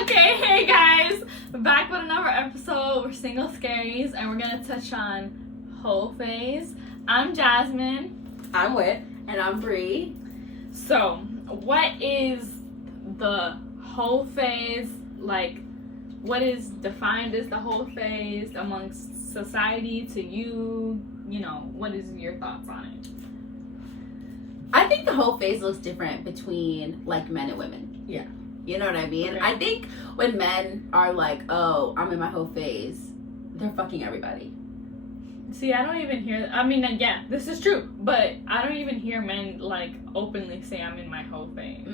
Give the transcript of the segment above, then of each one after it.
Okay, hey guys, we're back with another episode. We're single scaries, and we're gonna touch on Hoe Phase. I'm Jasmine. I'm Whit. And I'm Bree. So, what is the Hoe Phase? Like, what is defined as the Hoe Phase amongst society to you? You know, what is your thoughts on it? I think the whole phase looks different between like men and women. Yeah. You know what I mean? Okay. I think when men are like, oh, I'm in my whole phase, they're fucking everybody. See, I don't even hear. I mean, yeah, this is true, but I don't even hear men like openly say I'm in my Hoe Phase.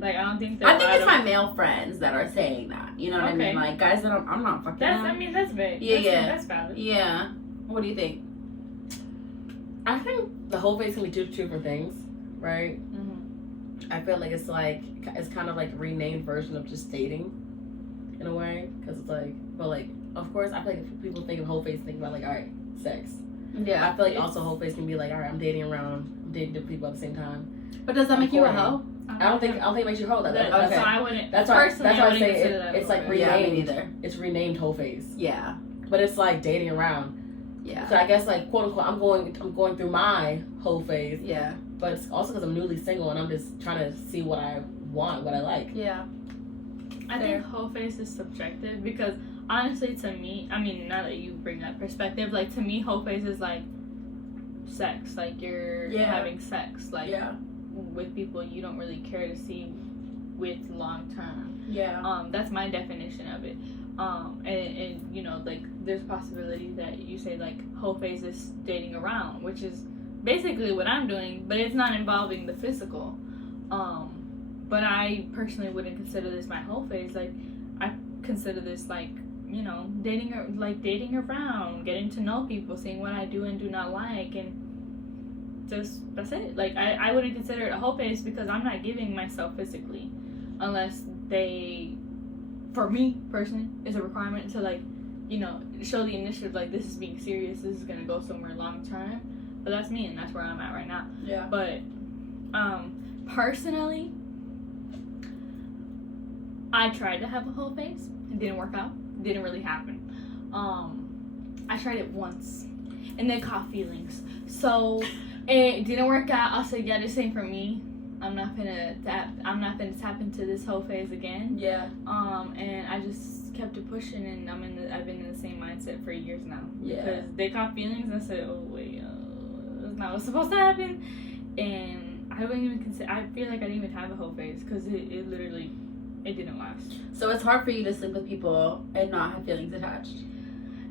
Like, I don't think that. I think it's my male friends that are saying that. You know what I mean? Like guys that I'm not fucking. That's. them. I mean, that's big. That's valid. Yeah. What do you think? I think the whole phase can be two different things, right? Mm-hmm. I feel like it's kind of like a renamed version of just dating, in a way, because it's like, but like, of course, I feel like if people think of whole phase, think about like, all right, sex. Yeah. I feel like also whole phase can be like, all right, I'm dating around, I'm dating different people at the same time. But does that make you a hoe? I don't think it makes you whole. So I wouldn't. That's why I wouldn't say consider that it's like Hoe Phase. Yeah, me renamed. neither. It's renamed whole phase. Yeah. But it's like dating around. Yeah. So I guess like quote unquote, I'm going through my whole phase. Yeah. But it's also because I'm newly single and I'm just trying to see what I want, what I like. Yeah. I think Hoe Phase is subjective because honestly, to me, I mean, now that you bring that perspective, like to me, Hoe Phase is like sex. Like you're having sex, like with people you don't really care to see with long term. Yeah. That's my definition of it. And you know, like there's a possibility that you say like Hoe Phase is dating around, which is basically what I'm doing, but it's not involving the physical. But I personally wouldn't consider this my Hoe Phase. Like I consider this like, you know, dating around, getting to know people, seeing what I do and do not like, and just that's it. Like I wouldn't consider it a Hoe Phase because I'm not giving myself physically unless they, for me personally, is a requirement to like, you know, show the initiative like this is being serious, this is gonna go somewhere long term. But that's me and that's where I'm at right now. Yeah. But personally, I tried to have a Hoe Phase. It didn't work out. It didn't really happen. I tried it once and then caught feelings. So it didn't work out. I'll say, yeah, this ain't for me. I'm not gonna tap into this Hoe Phase again. Yeah. And I just kept it pushing, and I've been in the same mindset for years now. Yeah. Because they caught feelings, and I said, oh wait, that's not what's supposed to happen. And I wouldn't even consider. I feel like I didn't even have a Hoe Phase because it literally didn't last. So it's hard for you to sleep with people and not have feelings attached.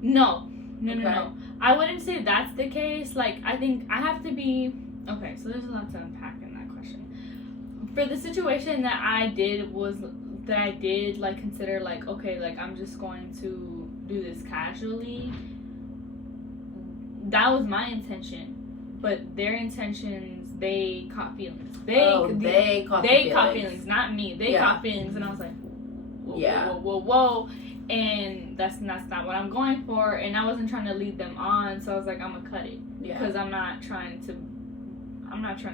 No. Okay. I wouldn't say that's the case. Like I think I have to be okay. So there's a lot to unpack in that question. For the situation that I did like consider like okay, like I'm just going to do this casually. That was my intention, but their intentions, they caught feelings. They caught feelings, not me. They caught feelings, and I was like, whoa. And that's not what I'm going for, and I wasn't trying to lead them on, so I was like, I'm gonna cut it because I'm not trying to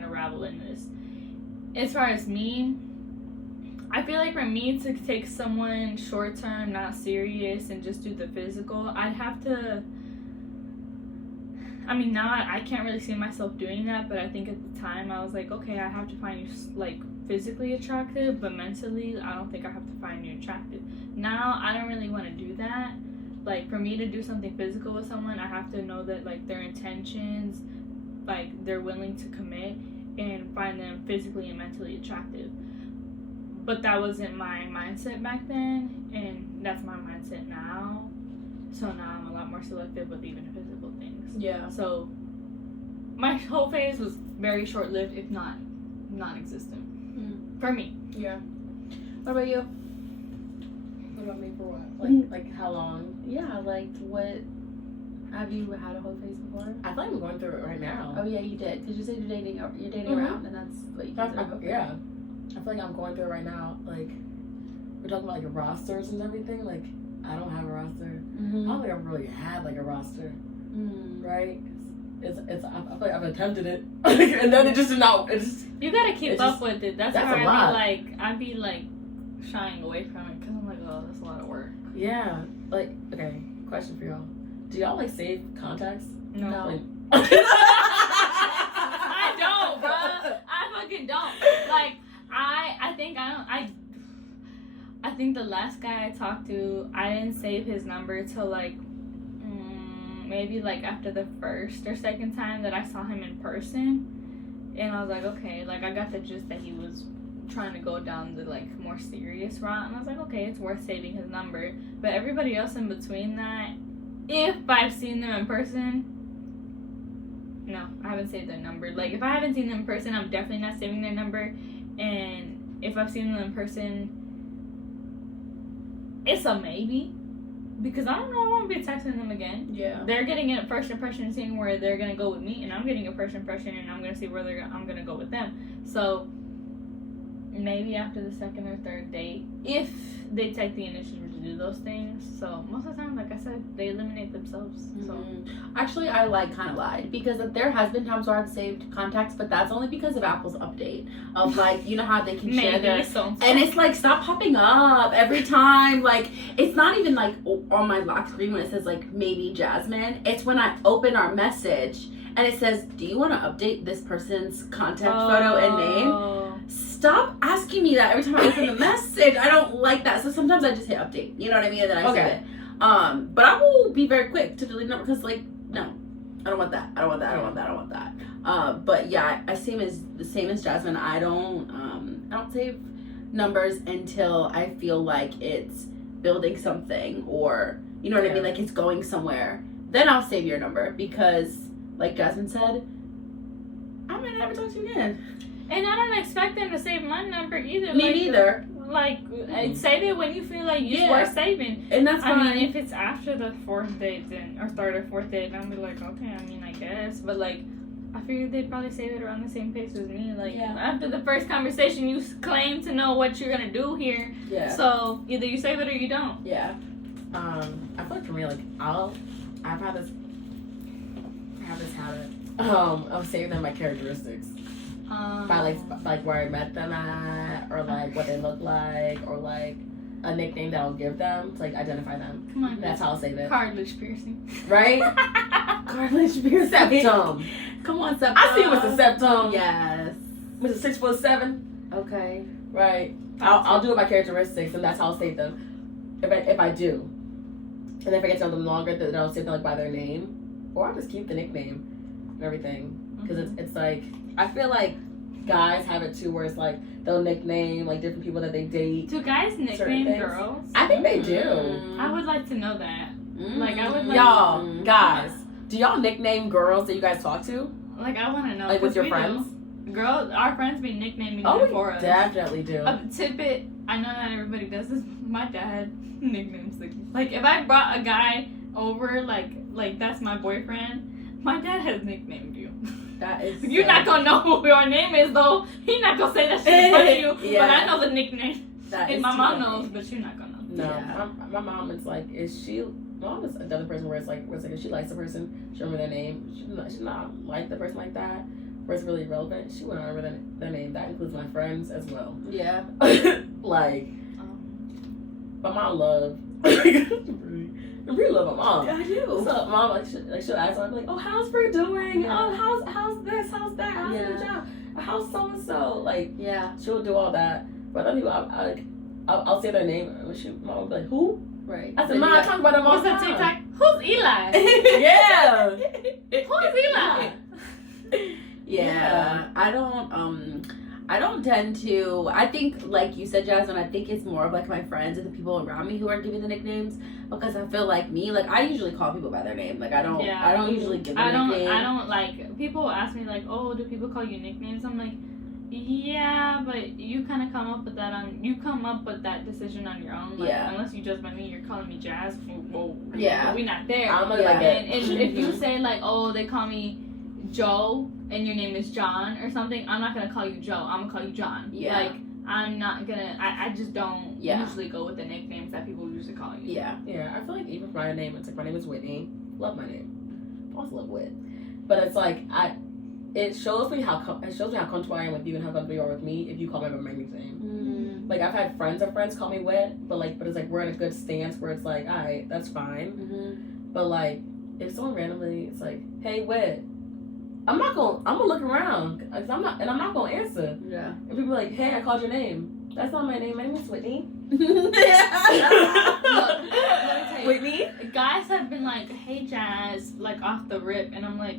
ravel in this. As far as me, I feel like for me to take someone short term, not serious, and just do the physical, I'd have to. I mean, now I can't really see myself doing that, but I think at the time I was like, okay, I have to find you like physically attractive, but mentally I don't think I have to find you attractive. Now I don't really want to do that. Like for me to do something physical with someone, I have to know that like their intentions, like they're willing to commit and find them physically and mentally attractive. But that wasn't my mindset back then, and that's my mindset now. So now I'm a lot more selective with even physical things. Yeah. So my Hoe Phase was very short-lived, if not non-existent. For me. Yeah. What about you? What about me for what? Like how long? Yeah, like what? Have you had a Hoe Phase before? I feel like I'm going through it right now. Oh yeah, you did. Did you say you're dating around, and that's what you consider a Hoe Phase? Yeah. I feel like I'm going through it right now. Like we're talking about like rosters and everything. Like I don't have a roster. I don't think I've really had like a roster. Right? It's I feel like I've attempted it, and then it just did not. You gotta keep up with it. That's why I'd be like shying away from it because I'm like, oh, that's a lot of work. Yeah. Like, okay, question for y'all. Do y'all, like, save contacts? No. Like, I don't, bro. I fucking don't. Like, I think the last guy I talked to, I didn't save his number till like maybe like after the first or second time that I saw him in person, and I was like, okay, like I got the gist that he was trying to go down the like more serious route, and I was like, okay, it's worth saving his number. But everybody else in between that, if I've seen them in person, no, I haven't saved their number. Like, if I haven't seen them in person, I'm definitely not saving their number. And if I've seen them in person, it's a maybe. Because I don't know, I won't be texting them again. yeah. They're getting a first impression and seeing where they're going to go with me. And I'm getting a first impression and I'm going to see where I'm going to go with them. So, maybe after the second or third date, if they take the initiative to do those things. So most of the time, like I said, they eliminate themselves. So actually, I kind of lied, because there has been times where I've saved contacts, but that's only because of Apple's update of like, you know how they can share their, and it's like, stop popping up every time. Like, it's not even like on my lock screen when it says like maybe Jasmine. It's when I open our message and it says, do you want to update this person's contact photo and name? Stop asking me that every time I open the message. I don't like that. So sometimes I just hit update. You know what I mean? And then I save it. But I will be very quick to delete number, because like, no, I don't want that. I don't want that. I don't want that. I don't want that. But yeah, the same as Jasmine. I don't save numbers until I feel like it's building something, or you know what I mean, like it's going somewhere. Then I'll save your number, because like Jasmine said, I might never talk to you again. And I don't expect them to save my number either. Me neither. Like, save it when you feel like it's worth saving. And that's fine. I mean, if it's after the fourth date, then, or third or fourth date, then I'll be like, okay, I mean, I guess. But, like, I figured they'd probably save it around the same pace as me. Like, after the first conversation, you claim to know what you're going to do here. Yeah. So, either you save it or you don't. Yeah. I feel like for me, like, I have this habit of saving them my characteristics. By like where I met them at, or like what they look like, or like a nickname that I'll give them to like identify them. Come on, that's how I'll save it. Cartilage piercing, right? Cartilage piercing. Septum. Come on, septum. I see it with the septum. Yes. With a 6'7". Okay. Right. I'll do it by characteristics, and that's how I'll save them. If I do, and if I get to know them longer, then I'll save them like by their name, or I'll just keep the nickname and everything, because it's like, I feel like guys have it too, where it's like they'll nickname like different people that they date. Do guys nickname girls? I think they do. I would like to know that. Like, I would like y'all, guys, do y'all nickname girls that you guys talk to? Like, I want to know. Like with your friends? Girls, our friends be nicknaming them for us. Definitely do. Tidbit, I know not everybody does this. My dad nicknames like if I brought a guy over, like that's my boyfriend, my dad has nicknamed you. That is. You're not gonna know who your name is though. He's not gonna say that shit in front of you. But I know the nickname. And my mom knows, but you're not gonna know. No, my mom is like, my mom is another person where it's like if she likes a person, she'll remember their name. She's not like the person like that, where it's really relevant. She wouldn't remember their name. That includes my friends as well. Yeah. Like, my mom loved. I really love my mom. I do. So mom, she'll ask her, I'm like, oh, how's Brie doing? Yeah. Oh, how's this? How's that? How's the job? How's so and so? Like, she'll do all that. But other people, I'll say their name, and mom will be like, who? Right. I said, Mom, I talk about them all the time. TikTok? Who's Eli? Yeah. Who's Eli? Yeah. I don't tend to. I think, like you said, Jasmine, I think it's more of like my friends and the people around me who are giving the nicknames, because I feel like I usually call people by their name. Like, I don't usually give them nicknames. I don't like, people ask me like, oh, do people call you nicknames? I'm like, yeah, but you kind of come up with that decision on your own. Like, unless you just by me, you're calling me Jazz. Well, we not there. I'm like that. And if you say like, oh, they call me Joe and your name is John or something, I'm not gonna call you Joe. I'm gonna call you John. Yeah. Like, I'm not gonna. I just don't usually go with the nicknames that people usually call you. Yeah. Yeah. I feel like even for my name, it's like, my name is Whitney. Love my name. Also love Whit. But it's like it shows me how comfortable I am with you and how comfortable you are with me if you call me by my nickname. like I've had friends of friends call me wet, but it's like we're in a good stance where it's like, all right, that's fine. Mm-hmm. But like if someone randomly it's like, hey, wet, I'm gonna look around because I'm not gonna answer. Yeah. And people are like, hey, I called your name. That's not my name. My name is Whitney. Look, let me tell you, Whitney. guys have been like, hey, Jazz, like off the rip, and I'm like,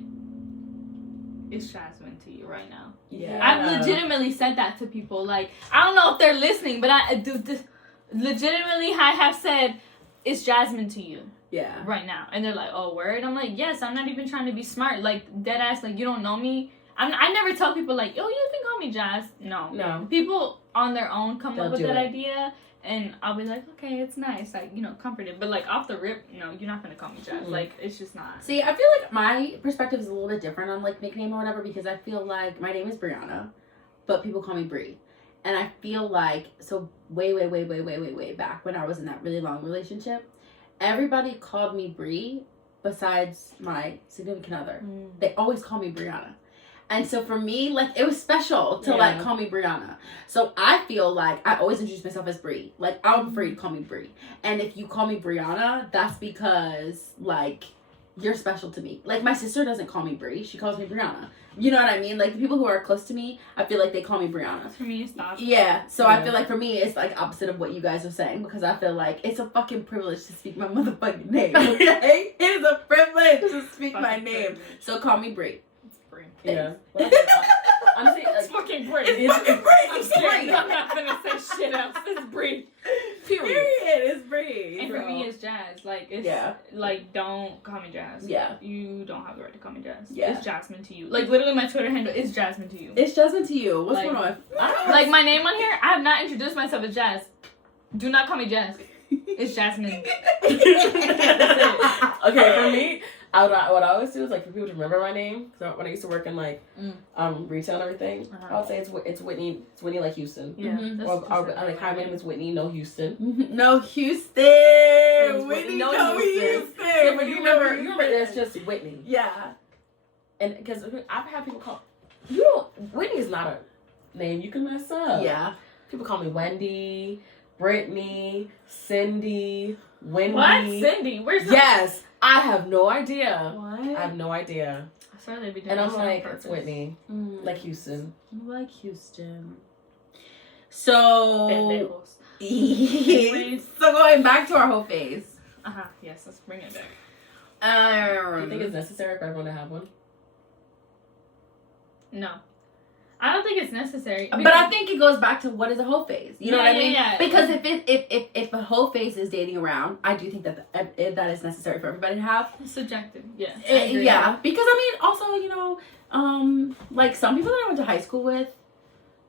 it's Jasmine to you right now. Yeah. I've legitimately said that to people. Like, I don't know if they're listening, but I do. Legitimately, I have said, it's Jasmine to you. Yeah. Right now. And they're like, oh, word? I'm like, yes, I'm not even trying to be smart. Like, dead ass, like, you don't know me. I never tell people, like, oh, you can call me Jazz. No. People on their own come up with that idea, and I'll be like, okay, it's nice. Like, comforted. But, like, off the rip, no, you're not going to call me Jazz. Mm-hmm. Like, it's just not. See, I feel like my perspective is a little bit different on, like, nickname or whatever, because I feel like my name is Brianna, but people call me Brie. And I feel like, so way back when I was in that really long relationship, everybody called me Brie besides my significant other. They always call me Brianna. And so for me, like, it was special to, like, call me Brianna. So I feel like I always introduce myself as Brie. Like, I would prefer you to call me Brie. And if you call me Brianna, that's because, like, you're special to me. Like, my sister doesn't call me Brie. She calls me Brianna. You know what I mean? Like, the people who are close to me, I feel like they call me Brianna. For me, stop. Yeah. So I feel like for me, it's, like, opposite of what you guys are saying. Because I feel like it's a fucking privilege to speak my motherfucking name. Okay? It is a privilege to speak my name. So call me Brie. Yeah. I'm saying, it's fucking Brie. It's fucking Brie. I'm scared. I'm not gonna say shit else. It's Brie. Period. It's Brie. And for me, it's Jazz. Like, it's like, don't call me Jazz. Yeah. You don't have the right to call me Jazz. Yeah. It's Jasmine to you. Like, literally, my Twitter handle is Jasmine to you. It's Jasmine to you. What's going on? Like, my name on here, I have not introduced myself as Jazz. Do not call me Jazz. It's Jasmine. Okay, for me, what I always do is, like, for people to remember my name. So when I used to work in, like, retail and everything, I would say it's Whitney. It's Whitney, like Houston. Yeah. Or I'm like, hi, my name is Whitney. No Houston. No Houston. Whitney, no Houston. Yeah, but you remember it's just Whitney. Yeah. And because I've had people call Whitney is not a name you can mess up. Yeah. People call me Wendy, Brittany, Cindy, Wendy. What? Cindy? Where's that? Yes. I have no idea. What? I have no idea. I swear they'd be doing And I'm this on like, purpose. it's Whitney. Like Houston. Like Houston. So. Pendejos. So going back to our Hoe Phase. Yes, let's bring it back. Do you think it's necessary for everyone to have one? No. I don't think it's necessary. But I think it goes back to what is a Hoe Phase. You know what I mean? Yeah. Because if a Hoe Phase is dating around, I do think that that is necessary for everybody to have. It's subjective. Yeah. Yeah. Because I mean, also, like some people that I went to high school with,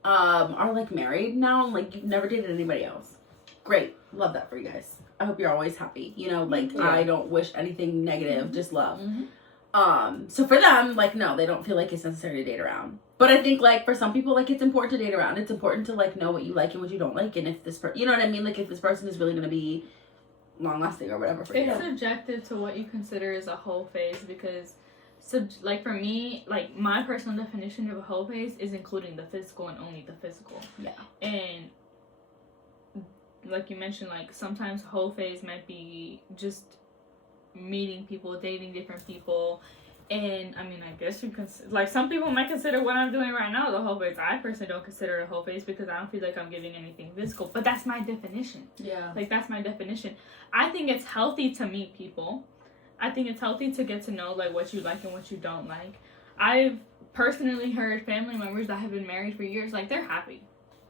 are like married now. Like you've never dated anybody else. Great. Love that for you guys. I hope you're always happy. Like I don't wish anything negative. Just love. So for them, like, no, they don't feel like it's necessary to date around. But I think, like, for some people, like, it's important to date around. It's important to, like, know what you like and what you don't like. And if this you know what I mean? Like, if this person is really going to be long-lasting or whatever for you. It's subjective to what you consider as a Hoe Phase because, like, for me, like, my personal definition of a Hoe Phase is including the physical and only the physical. Yeah. And, like you mentioned, like, sometimes Hoe Phase might be just meeting people, dating different people. And, I mean, I guess you can, like, some people might consider what I'm doing right now the Hoe Phase. I personally don't consider it a Hoe Phase because I don't feel like I'm giving anything physical. But that's my definition. Yeah. Like, that's my definition. I think it's healthy to meet people. I think it's healthy to get to know, like, what you like and what you don't like. I've personally heard family members that have been married for years, like, they're happy.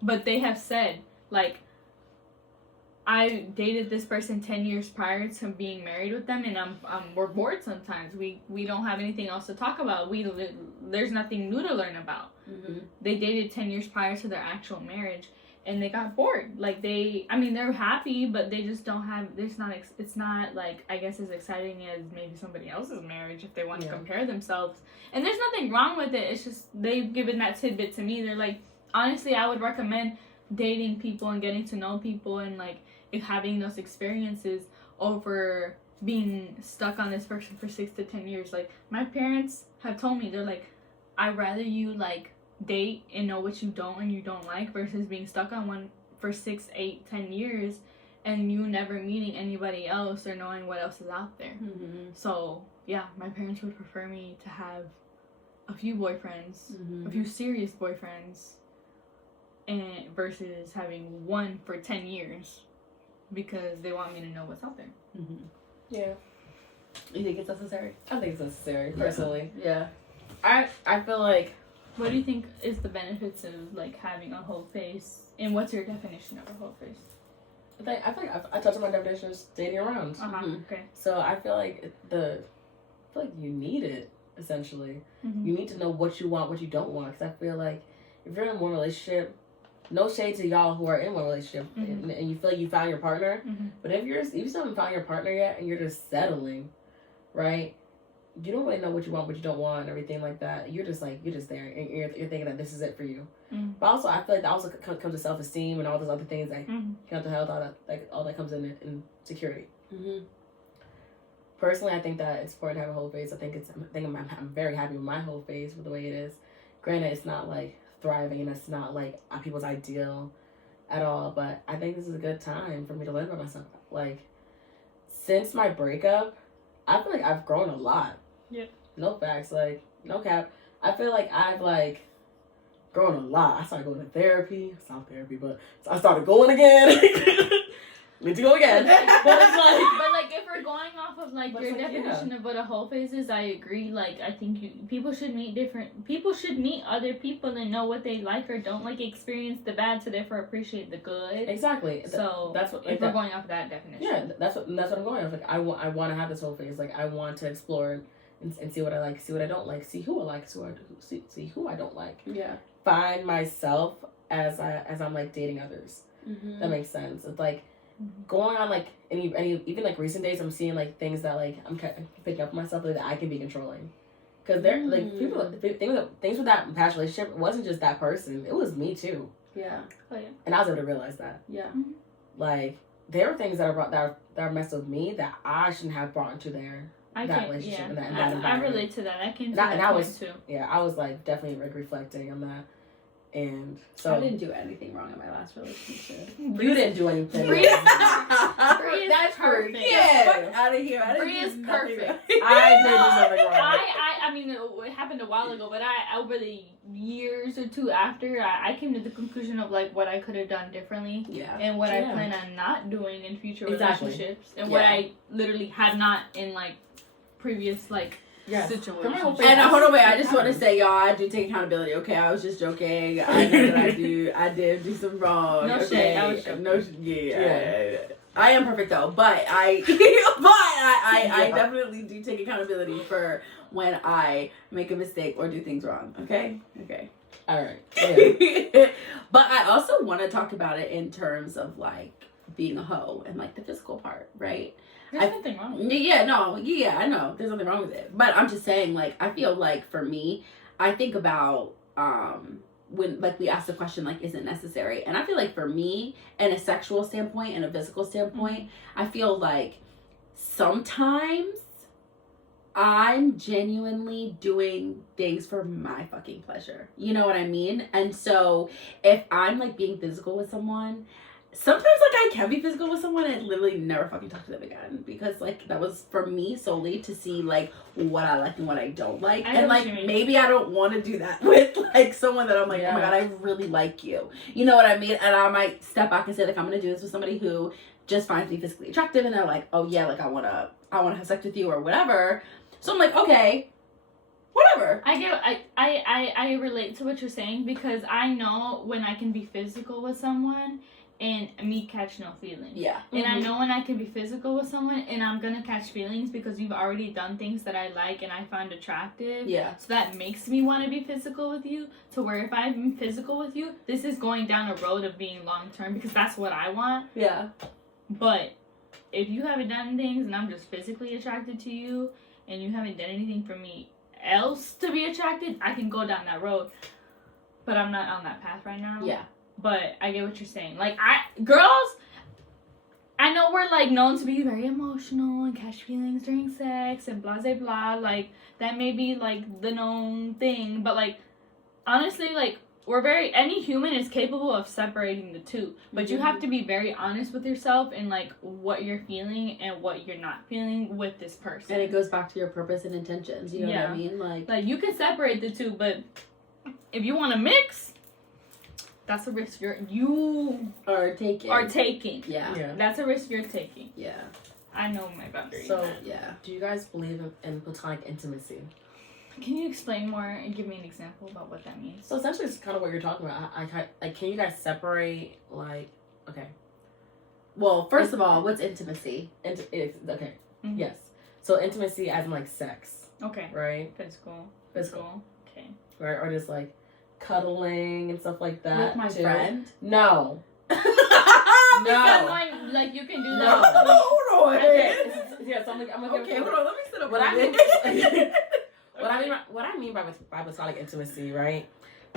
But they have said, like, I dated this person 10 years prior to being married with them, and we're bored sometimes. We don't have anything else to talk about. There's nothing new to learn about. They dated 10 years prior to their actual marriage, and they got bored. Like, they're happy, but they just don't have, it's not, like, I guess as exciting as maybe somebody else's marriage if they want to compare themselves. And there's nothing wrong with it. It's just, they've given that tidbit to me. They're like, honestly, I would recommend dating people and getting to know people and, like, having those experiences over being stuck on this person for 6 to 10 years. Like, my parents have told me, they're like, I'd rather you, like, date and know what you don't and you don't like versus being stuck on one for 6, 8, 10 years, and you never meeting anybody else or knowing what else is out there. So yeah, my parents would prefer me to have a few boyfriends, a few serious boyfriends, and versus having one for 10 years, because they want me to know what's out there. Yeah. You think it's necessary? I think it's necessary, personally. Yeah. I feel like... What do you think is the benefits of, like, having a whole face? And what's your definition of a whole face? I feel like I touched on my definition of dating around. Okay. So I feel like you need it, essentially. You need to know what you want, what you don't want. Because I feel like if you're in one relationship, no shade to y'all who are in one relationship, and you feel like you found your partner. But if you still haven't found your partner yet, and you're just settling, right? You don't really know what you want, what you don't want, and everything like that. You're just there, and you're thinking that this is it for you. But also, I feel like that also comes to self-esteem and all those other things, like mental health, all that comes in security. Personally, I think that it's important to have a whole phase. I'm very happy with my whole phase with the way it is. Granted, it's not like thriving, and it's not like people's ideal at all. But I think this is a good time for me to learn about myself. Like, since my breakup, I feel like I've grown a lot. Yep. No facts, like, no cap. I feel like I've, like, grown a lot. I started going to therapy. I stopped therapy, but I started going again. Need to go again. but if we're going off of, like, your definition of what a whole phase is, I agree. Like, I think people should meet other people and know what they like or don't like, experience the bad, so therefore appreciate the good. Exactly. So that's what, if we're going off of that definition. Yeah, that's what I'm going off. Like, I want to have this whole phase. Like, I want to explore and see what I like, see what I don't like, see who I like, see who I don't like. Yeah. Find myself as I'm like dating others. That makes sense. It's like going on like any even like recent days, I'm seeing like things that like I'm picking up for myself, like, that I can be controlling. Because they're like things with that past relationship, it wasn't just that person, it was me too. Yeah. Oh yeah. And I was able to realize that. Yeah. Like, there were things that are messed with me that I shouldn't have brought into that relationship and that environment. I relate to that. I came to that point too. Yeah, I was like definitely like reflecting on that. And so I didn't do anything wrong in my last relationship. You didn't do anything. Bree is That's perfect. Yeah. Fuck out of here. Bree is perfect. I did do something wrong. I mean, it happened a while ago, but over the years or two after, I came to the conclusion of like what I could have done differently. Yeah. And what I plan on not doing in future relationships, and what I literally had not in like previous like. Yes. Situations. And hold on, wait. I just want to say, y'all, I do take accountability. Okay, I was just joking. I know that I did do some wrong. No okay? shit. I was joking. Yeah. I am perfect though, but I definitely do take accountability for when I make a mistake or do things wrong. Okay. All right. Yeah. But I also want to talk about it in terms of like being a hoe and like the physical part, right? There's nothing wrong with it. Yeah, I know. There's nothing wrong with it. But I'm just saying, like, I feel like for me, I think about when, like, we ask the question, like, is it necessary? And I feel like for me, in a sexual standpoint and a physical standpoint, I feel like sometimes I'm genuinely doing things for my fucking pleasure. You know what I mean? And so if I'm, like, being physical with someone, sometimes, like, I can be physical with someone and literally never fucking talk to them again. Because, like, that was for me solely to see, like, what I like and what I don't like. And, like, maybe I don't want to do that with, like, someone that I'm like, oh my god, I really like you. You know what I mean? And I might step back and say, like, I'm going to do this with somebody who just finds me physically attractive. And they're like, oh, yeah, like, I want to have sex with you or whatever. So I'm like, okay, whatever. I relate to what you're saying, because I know when I can be physical with someone and me catch no feelings. Yeah. And I know when I can be physical with someone and I'm gonna catch feelings because you've already done things that I like and I find attractive. Yeah. So that makes me want to be physical with you, to where if I'm physical with you, this is going down a road of being long term, because that's what I want. Yeah. But if you haven't done things and I'm just physically attracted to you and you haven't done anything for me else to be attracted, I can go down that road. But I'm not on that path right now. Yeah. But I get what you're saying. Like, girls, I know we're, like, known to be very emotional and catch feelings during sex and blah, blah, blah. Like, that may be, like, the known thing. But, like, honestly, like, any human is capable of separating the two, but you have to be very honest with yourself and like what you're feeling and what you're not feeling with this person. And it goes back to your purpose and intentions. You know what I mean? Like you can separate the two, but if you want to mix, that's a risk you are taking. Yeah. That's a risk you're taking. Yeah. I know my boundaries. So do you guys believe in platonic intimacy? Can you explain more and give me an example about what that means? So essentially, it's kind of what you're talking about. Like, can you guys separate, like, okay. Well, first of all, what's intimacy? Okay. Mm-hmm. Yes. So intimacy as in, like, sex. Okay. Right? Physical. Okay. Right? Or just, like, cuddling and stuff like that. With my friend? No. Because, like, you can do that. No, hold on. Okay. Yeah, so I'm gonna okay, hold on. Let me sit up. What I mean by platonic intimacy, right?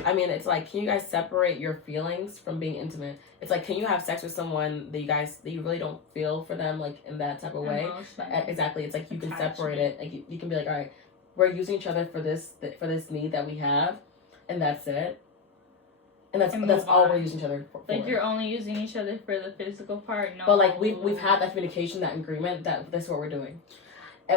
I mean, it's like, can you guys separate your feelings from being intimate? It's like, can you have sex with someone that you really don't feel for them, like, in that type of way? Exactly. It's like, you can separate it. Like, you can be like, all right, we're using each other for this need that we have, and that's it. And that's all we're using each other for. Like, you're only using each other for the physical part? No. But, like, we've had that communication, that agreement, that this is what we're doing.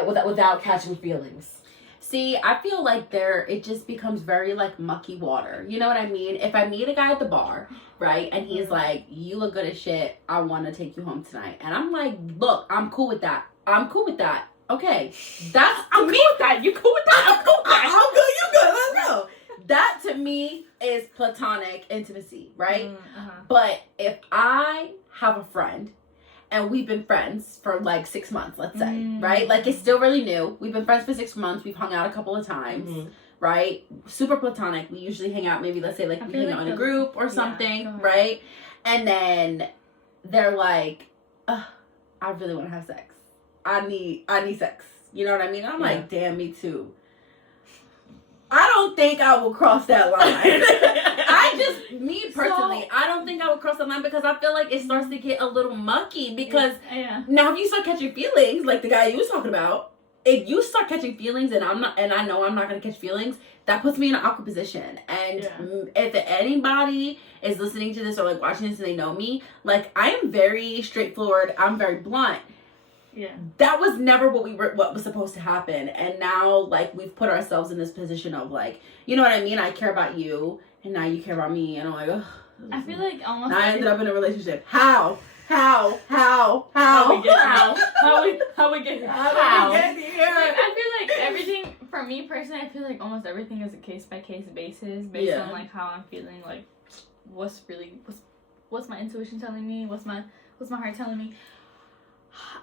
Without catching feelings. See, I feel like it just becomes very, like, mucky water. You know what I mean? If I meet a guy at the bar, right, and he's like, you look good as shit, I want to take you home tonight. And I'm like, look, I'm cool with that. Okay. I'm cool with that. You cool with that? I'm cool with that. I'm good. You good. Let's go. That, to me, is platonic intimacy, right? But if I have a friend, and we've been friends for like 6 months, let's say, right? Like, it's still really new. We've been friends for 6 months. We've hung out a couple of times, right? Super platonic. We usually hang out, maybe, let's say, like, we hang out in a group or something, right? And then they're like, I really want to have sex. I need sex. You know what I mean? I'm like, damn, me too. I don't think I will cross that line. Me personally, I don't think I would cross the line because I feel like it starts to get a little mucky because now if you start catching feelings, like the guy you was talking about, if you start catching feelings and I know I'm not going to catch feelings, that puts me in an awkward position. And if anybody is listening to this or like watching this and they know me, like, I am very straightforward. I'm very blunt. Yeah. That was never what was supposed to happen. And now, like, we've put ourselves in this position of, like, you know what I mean? I care about you, and now you care about me, and I'm like, ugh. I feel like almost. Now I ended up in a relationship. How? How we get here? I feel like everything, for me personally, I feel like almost everything is a case-by-case basis, based on, like, how I'm feeling, like, what's my intuition telling me, what's my heart telling me.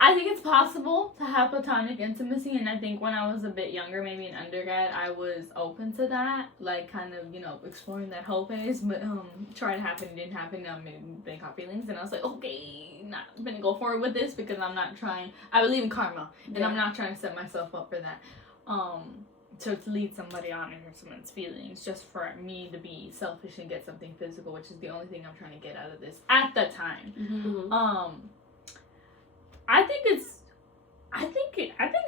I think it's possible to have platonic intimacy, and I think when I was a bit younger, maybe in undergrad, I was open to that, like, kind of, you know, exploring that Hoe Phase, but tried to happen, didn't happen, they caught feelings, and I was like, okay, not gonna go forward with this, because I'm not trying, I believe in karma, and I'm not trying to set myself up for that, to lead somebody on and hurt someone's feelings, just for me to be selfish and get something physical, which is the only thing I'm trying to get out of this, at the time. I think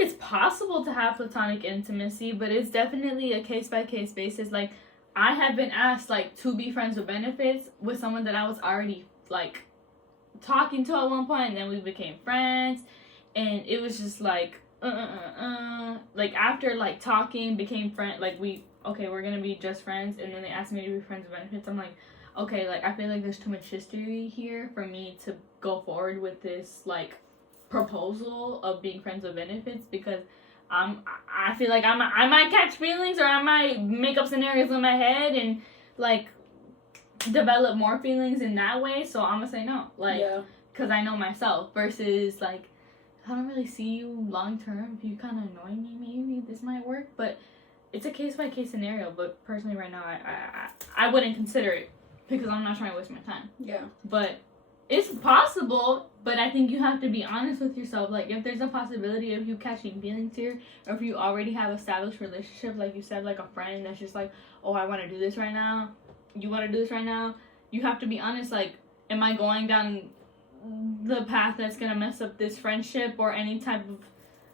it's possible to have platonic intimacy, but it's definitely a case-by-case basis. Like, I have been asked, like, to be friends with benefits with someone that I was already, like, talking to at one point, and then we became friends, and it was just like, like, after, like, talking, became friends, like, we're gonna be just friends, and then they asked me to be friends with benefits. I'm like, okay, like, I feel like there's too much history here for me to go forward with this, like, proposal of being friends with benefits, because I feel like I might catch feelings, or I might make up scenarios in my head and, like, develop more feelings in that way, so I'm gonna say no, like, because I know myself, versus, like, I don't really see you long term. If you kind of annoy me, maybe this might work, but it's a case-by-case scenario. But personally right now, I wouldn't consider it, because I'm not trying to waste my time. But it's possible, but I think you have to be honest with yourself. Like, if there's a possibility of you catching feelings here, or if you already have established relationship, like you said, like a friend that's just like, oh, I want to do this right now, you want to do this right now, you have to be honest, like, am I going down the path that's going to mess up this friendship or any type of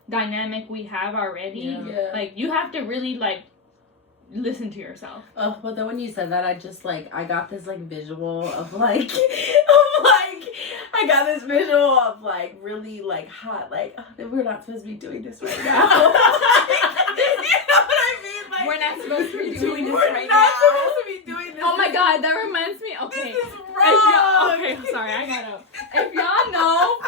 dynamic we have already? Like, you have to really, like, listen to yourself. Oh, but then when you said that, I just like I got this like visual of like I got this visual of like really like hot like we're not supposed to be doing this right now. You know what I mean? Like, we're not supposed to be doing this right now. We're not supposed to be doing this. Oh my god, that reminds me. Okay, this is wrong. okay, sorry, I got up. If y'all know,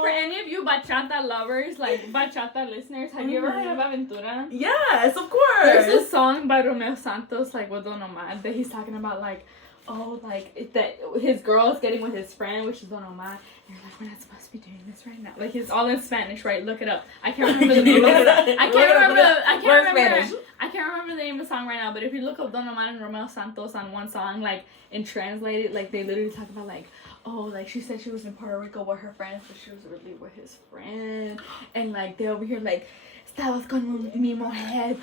for any of you bachata lovers, like bachata listeners, have you ever heard of Aventura? Yes, of course. There's a song by Romeo Santos, like with Don Omar, that he's talking about like, that his girl is getting with his friend, which is Don Omar, and you're like, we're not supposed to be doing this right now. Like, it's all in Spanish, right? Look it up. I can't remember the name of it. I can't remember the name of the song right now, but if you look up Don Omar and Romeo Santos on one song, like, and translate it, like, they literally talk about, like, oh, like, she said she was in Puerto Rico with her friends, but she was really with his friend, and, like, they over here, like, estabas con mi mujer.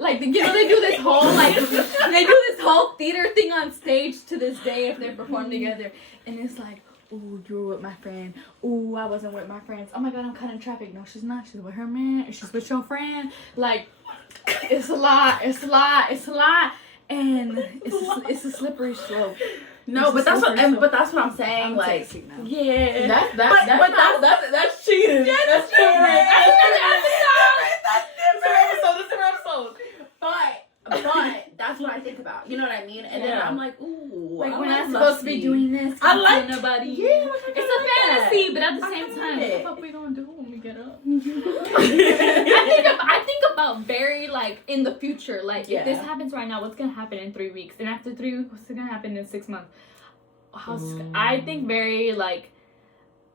Like, you know, they do this whole, like, they do this whole theater thing on stage to this day if they perform together. And it's like, ooh, you were with my friend. Ooh, I wasn't with my friends. Oh my god, I'm caught in traffic. No, she's not. She's with her man. She's with your friend. Like, it's a lot. And it's a slippery slope. No, but that's what I'm saying. I'm like, yeah, that's cheating. Yeah, that's cheating. That's another episode. But that's what I think about. You know what I mean? And then I'm like, ooh, like we're not supposed to be doing this. I like nobody. Yeah, it's a fantasy, but at the same time, what the fuck we gonna do when we get up? I think about very like in the future. Like if this happens right now, what's gonna happen in 3 weeks? And after 3 weeks, what's gonna happen in 6 months? I think very like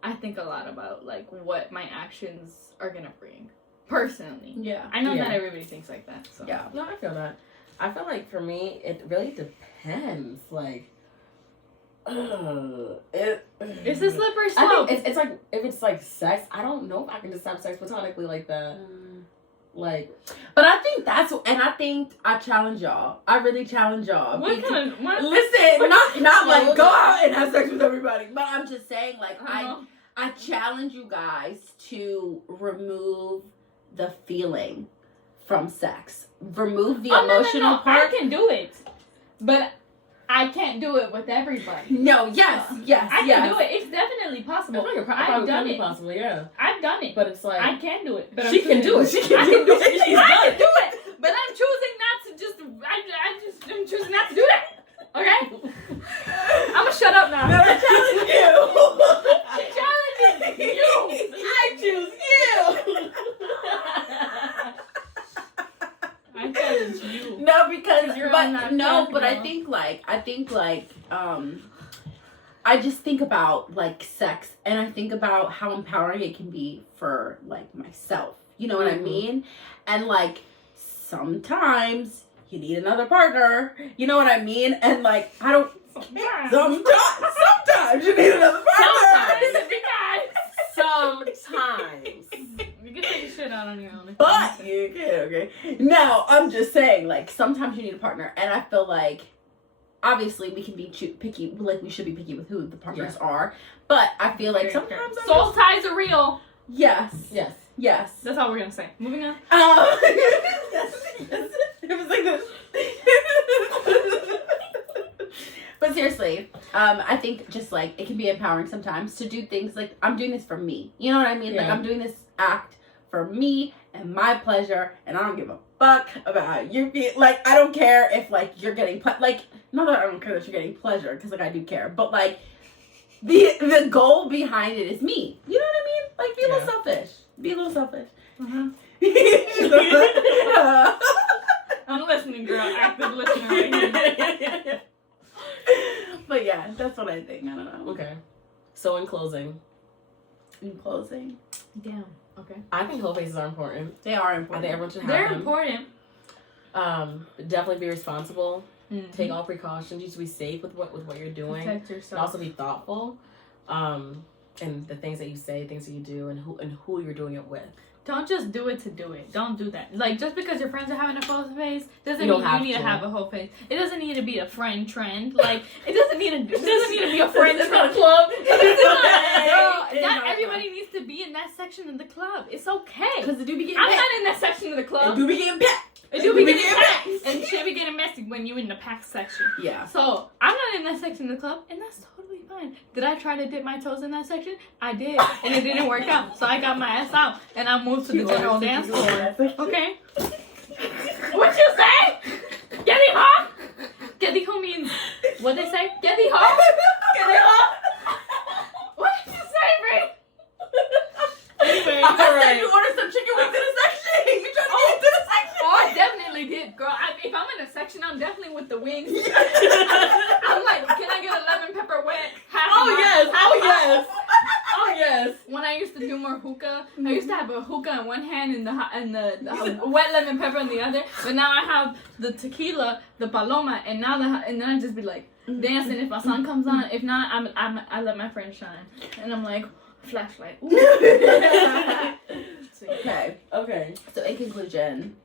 I think a lot about like what my actions are gonna bring. Personally. Yeah. I know not everybody thinks like that. So. Yeah. No, I feel that. I feel like for me, it really depends. Like, it's a slippery slope. I think it's like, if it's like sex, I don't know if I can just have sex platonically like that. Like, but I think I challenge y'all. I really challenge y'all. What kind of, what? Listen, not like go out and have sex with everybody. But I'm just saying, like, I challenge you guys to remove the feeling from sex. Remove the emotional part. I can do it, but I can't do it with everybody. No, yes. I can do it. It's definitely possible. I've done it. Possible, yeah. I've done it. But it's like I can do it. But she can do it. I can do it. I can do it. But I'm choosing not to just. I'm choosing not to do that. Okay. I'm gonna shut up now. No, I challenge you. She challenges you. I choose you. I challenge you. No, because you're but I think I just think about like sex, and I think about how empowering it can be for like myself. You know what I mean? And like sometimes you need another partner. You know what I mean? And like I don't. Sometimes you need another partner. Sometimes. You can take shit out on your own. But you can, okay. No, I'm just saying, like, sometimes you need a partner, and I feel like, obviously, we can be picky, like, we should be picky with who the partners are, but I feel like sometimes soul ties are real. Yes. That's all we're gonna say. Moving on. Yes. It was like this. But seriously, I think just like it can be empowering sometimes to do things like I'm doing this for me. You know what I mean? Yeah. Like I'm doing this act for me and my pleasure, and I don't give a fuck about how you feel. Like I don't care if like you're getting like not that I don't care that you're getting pleasure because like I do care, but like the goal behind it is me. You know what I mean? Like be a little selfish. Be a little selfish. I'm listening, girl. Active listener right here. But yeah, that's what I think. I don't know. Okay. So in closing. Damn. Okay. I think hoe phases are important. They are I important. think everyone should have They're them. important. Definitely be responsible. Mm-hmm. Take all precautions. You should be safe with what you're doing. Protect And yourself. also be thoughtful. And the things that you say, things that you do, and who you're doing it with. Don't just do it to do it. Don't do that. Like, just because your friends are having a hoe phase doesn't You mean don't have you need to to. have a hoe phase. It doesn't need to be a friend trend. Like, it doesn't need to be a friend It's trend. not a club. Not everybody needs to be in that section section of the club. It's okay. Because it do be getting I'm packed. not in that section of the club. It do be getting packed. It do be getting packed. And shit be getting messy when you in the packed section. Yeah. So, I'm not in that section of the club, and that's totally fine. Did I try to dip my toes in that section? I did, and it didn't work out. So I got my ass out, and I moved to the general dance floor. Okay? What you say? Get it home? Get it home means, what they say? Get it home? Get it home? What did you say, Brie? Anyway, I said you ordered some chicken wings in a section. You trying to get into the section? Oh, I definitely did, girl. If I'm in a section, I'm definitely with the wings. I'm like, can I get a lemon pepper wet? Oh yes. When I used to do more hookah, I used to have a hookah in one hand and the wet lemon pepper in the other. But now I have the tequila, the paloma, and then I just be like dancing if my sun comes on. If not, I let my friend shine, and I'm like flashlight. Okay. So in conclusion,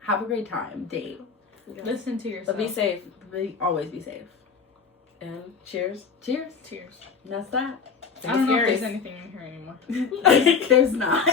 have a great time. Date. Listen to yourself. But be safe. Always be safe. And cheers. Cheers. Cheers. And that's that. I don't know if there's anything in here anymore. There's not.